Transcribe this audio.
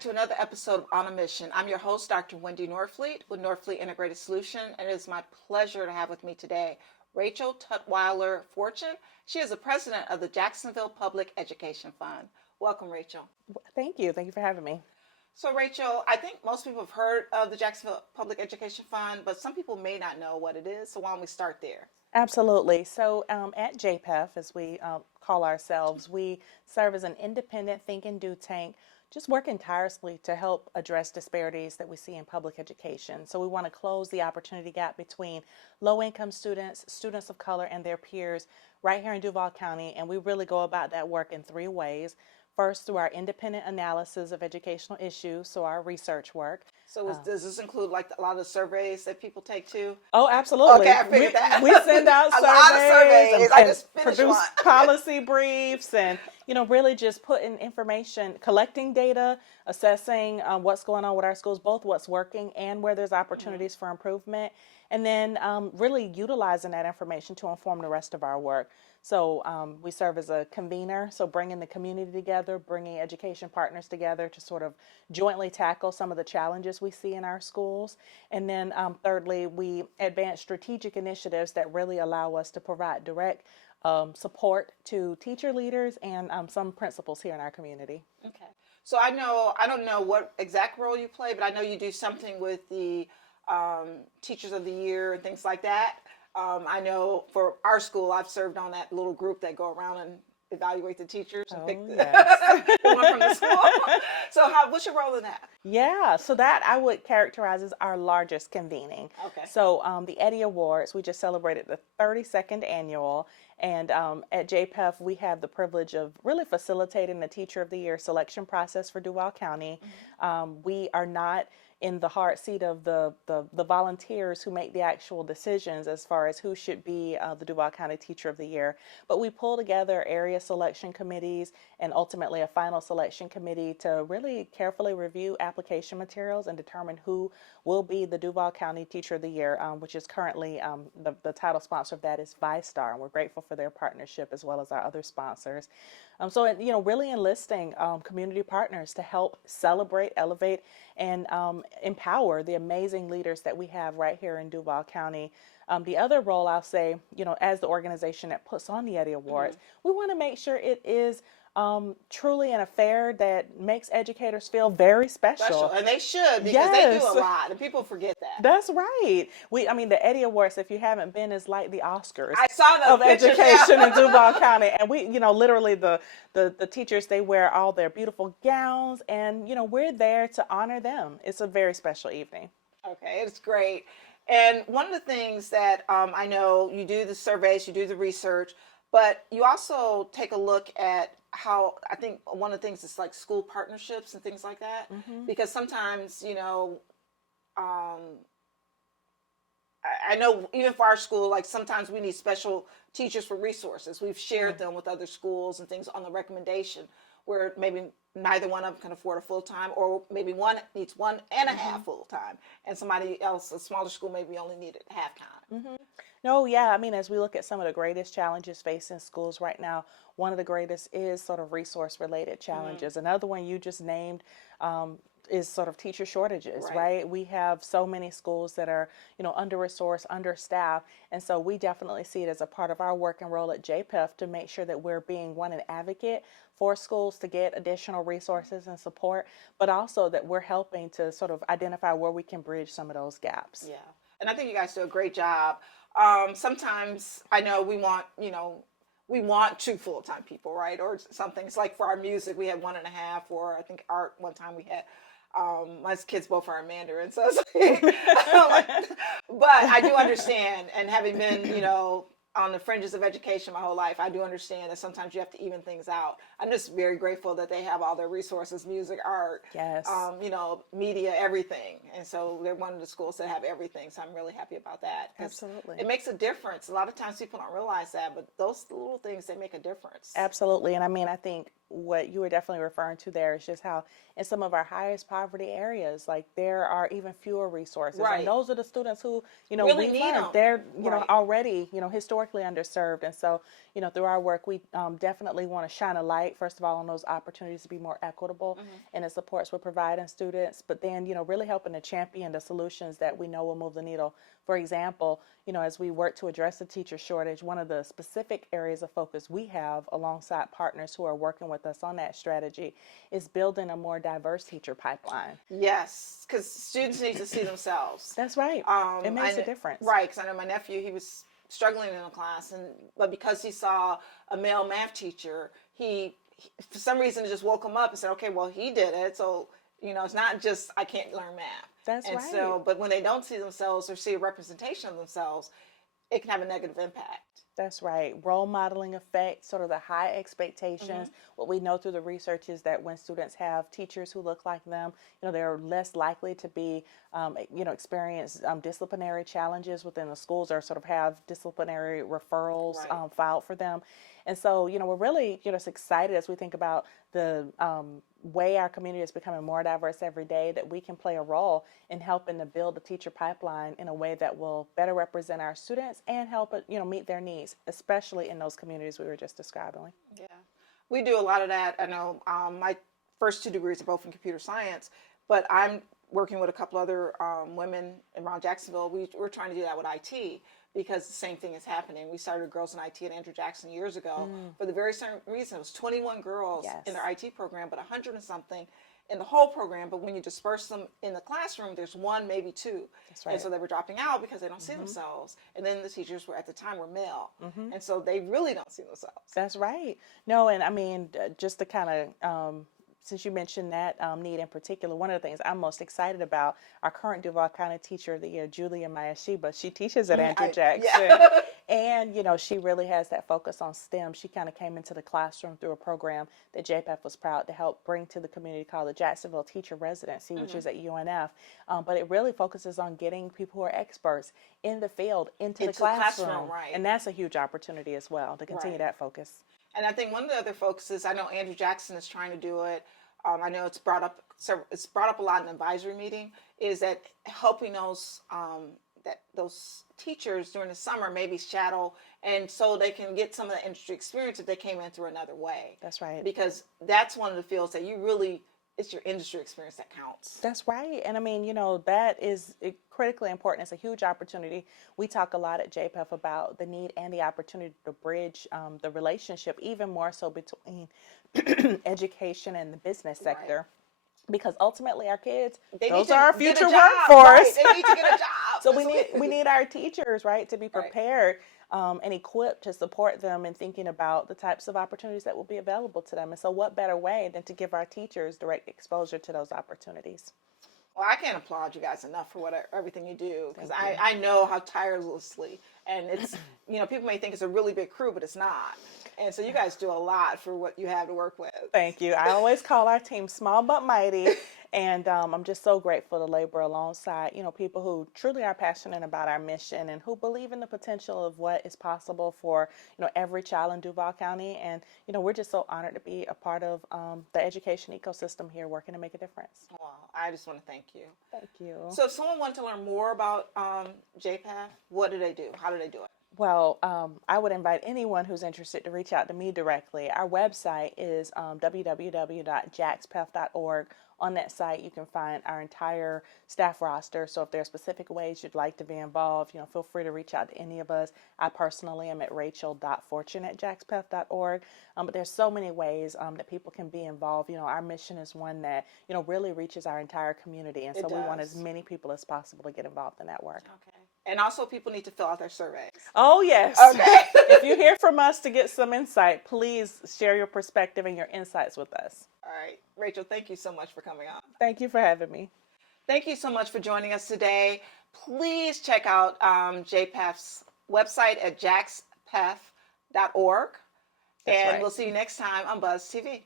back to another episode of On a Mission. I'm your host, Dr. Wendy Norfleet with Norfleet Integrated Solution, and it is my pleasure to have with me today Rachael Tutwiler Fortune. She is the president of the Jacksonville Public Education Fund. Welcome, Rachael. Thank you. Thank you for having me. So, Rachael, I think most people have heard of the Jacksonville Public Education Fund, but some people may not know what it is. So why don't we start there? Absolutely. So at JPEF, as we call ourselves, we serve as an independent think and do tank, just working tirelessly to help address disparities that we see in public education. So we want to close the opportunity gap between low-income students, students of color, and their peers right here in Duval County. And we really go about that work in three ways. First, through our independent analysis of educational issues, so our research work. So does this include like a lot of the surveys that people take too? Oh, absolutely. Okay, I figured that. We send out a lot of surveys. I just finished produce one. policy briefs and, really just putting information, collecting data, assessing what's going on with our schools, both what's working and where there's opportunities for improvement, and then really utilizing that information to inform the rest of our work. So we serve as a convener, so bringing the community together, bringing education partners together to sort of jointly tackle some of the challenges we see in our schools. And then thirdly, we advance strategic initiatives that really allow us to provide direct support to teacher leaders and some principals here in our community. Okay. So I don't know what exact role you play, but I know you do something with the Teachers of the Year and things like that. I know for our school, I've served on that little group that go around and evaluate the teachers and pick the one from the school. So what's your role in that? Yeah, so that I would characterize as our largest convening. Okay. So the Eddie Awards, we just celebrated the 32nd annual. And at JPEF, we have the privilege of really facilitating the Teacher of the Year selection process for Duval County. Mm-hmm. We are not in the hard seat of the volunteers who make the actual decisions as far as who should be the Duval County Teacher of the Year. But we pull together area selection committees and ultimately a final selection committee to really carefully review application materials and determine who will be the Duval County Teacher of the Year, which is currently the title sponsor of that is ViStar, and we're grateful for their partnership as well as our other sponsors. So really enlisting community partners to help celebrate, elevate, and empower the amazing leaders that we have right here in Duval County. The other role I'll say, as the organization that puts on the Eddie Awards, we want to make sure it is truly an affair that makes educators feel very special. And they should, because they do a lot, and people forget that. That's right. The Eddie Awards, if you haven't been, is like the Oscars I saw of education in Duval County. And we, literally the teachers, they wear all their beautiful gowns, and, we're there to honor them. It's a very special evening. Okay, it's great. And one of the things that I know you do the surveys, you do the research, but you also take a look at how, I think one of the things is like school partnerships and things like that, because sometimes, I know even for our school, like sometimes we need special teachers for resources. We've shared them with other schools and things on the recommendation where maybe neither one of them can afford a full-time, or maybe one needs 1.5 full-time, and somebody else, a smaller school, maybe only needed half-time. No, yeah. As we look at some of the greatest challenges facing schools right now, one of the greatest is sort of resource-related challenges. Another one you just named is sort of teacher shortages, right? We have so many schools that are, under-resourced, understaffed, and so we definitely see it as a part of our work and role at JPEF to make sure that we're being an advocate for schools to get additional resources and support, but also that we're helping to sort of identify where we can bridge some of those gaps. Yeah, and I think you guys do a great job. Sometimes I know we want 2 full-time people, right? Or something. It's like for our music, we had 1.5, or I think art one time we had, my kids both are in Mandarin, so it's but I do understand, and having been, on the fringes of education my whole life, I do understand that sometimes you have to even things out. I'm just very grateful that they have all their resources, music, art, media, everything. And so they're one of the schools that have everything. So I'm really happy about that. Absolutely. It makes a difference. A lot of times people don't realize that, but those little things, they make a difference. Absolutely. And I think what you were definitely referring to there is just how in some of our highest poverty areas, like there are even fewer resources. Right. And those are the students who, really we need learned them. they're, Right. already, historically underserved. And so, through our work, we definitely want to shine a light, first of all, on those opportunities to be more equitable in the supports we're providing students, but then, really helping to champion the solutions that we know will move the needle. For example, as we work to address the teacher shortage, one of the specific areas of focus we have alongside partners who are working with us on that strategy is building a more diverse teacher pipeline. Yes, because students need to see themselves. That's right. It makes a difference. Right, because I know my nephew, he was struggling in a class, but because he saw a male math teacher, he for some reason it just woke him up and said, okay, well, he did it, so it's not just I can't learn math. That's and right. So, but when they don't see themselves or see a representation of themselves, it can have a negative impact. That's right. Role modeling effect, sort of the high expectations. What we know through the research is that when students have teachers who look like them, they're less likely to be, experience disciplinary challenges within the schools or sort of have disciplinary referrals filed for them. And so, we're really, excited as we think about the way our community is becoming more diverse every day, that we can play a role in helping to build a teacher pipeline in a way that will better represent our students and help, meet their needs, especially in those communities we were just describing. Yeah, we do a lot of that. I know my first 2 degrees are both in computer science, but I'm working with a couple other women around Jacksonville. We're trying to do that with IT, because the same thing is happening. We started Girls in IT at Andrew Jackson years ago for the very same reason. It was 21 girls in their IT program, but 100 and something in the whole program. But when you disperse them in the classroom, there's 1, maybe 2. That's right. And so they were dropping out because they don't see themselves. And then the teachers were at the time were male. And so they really don't see themselves. That's right. No, and I mean, just to kind of, since you mentioned that need in particular, one of the things I'm most excited about, our current Duval County Teacher of the Year, Julia Mayashiba, she teaches at Andrew Jackson. And, she really has that focus on STEM. She kind of came into the classroom through a program that JPEF was proud to help bring to the community called the Jacksonville Teacher Residency, which is at UNF. But it really focuses on getting people who are experts in the field into the classroom. Right. And that's a huge opportunity as well to continue that focus. And I think one of the other focuses, I know Andrew Jackson is trying to do it. I know it's brought up a lot in the advisory meeting, is that helping those teachers during the summer maybe shadow, and so they can get some of the industry experience if they came in through another way. That's right. Because that's one of the fields that it's your industry experience that counts. That's right. And I mean, that is critically important. It's a huge opportunity. We talk a lot at JPEF about the need and the opportunity to bridge the relationship, even more so between education and the business sector. Because ultimately our kids, those are our future workforce. They need to get a job. So we need our teachers, to be prepared and equipped to support them in thinking about the types of opportunities that will be available to them. And so what better way than to give our teachers direct exposure to those opportunities? Well, I can't applaud you guys enough for everything you do, because I know how tirelessly, and it's, people may think it's a really big crew, but it's not. And so you guys do a lot for what you have to work with. Thank you. I always call our team small but mighty. And I'm just so grateful to labor alongside, people who truly are passionate about our mission and who believe in the potential of what is possible for, every child in Duval County. And, we're just so honored to be a part of the education ecosystem here, working to make a difference. Well, I just want to thank you. Thank you. So if someone wanted to learn more about JPAF, what do they do? How do they do it? Well, I would invite anyone who's interested to reach out to me directly. Our website is www.jaxpef.org. On that site, you can find our entire staff roster. So if there are specific ways you'd like to be involved, feel free to reach out to any of us. I personally am at Rachael.Fortune@jaxpef.org. But there's so many ways that people can be involved. Our mission is one that, really reaches our entire community. And so we want as many people as possible to get involved in that work. Okay. And also people need to fill out their surveys. Oh, yes. Okay. If you hear from us to get some insight, please share your perspective and your insights with us. All right. Rachel, thank you so much for coming on. Thank you for having me. Thank you so much for joining us today. Please check out JPEF's website at jaxpef.org. And we'll see you next time on Buzz TV.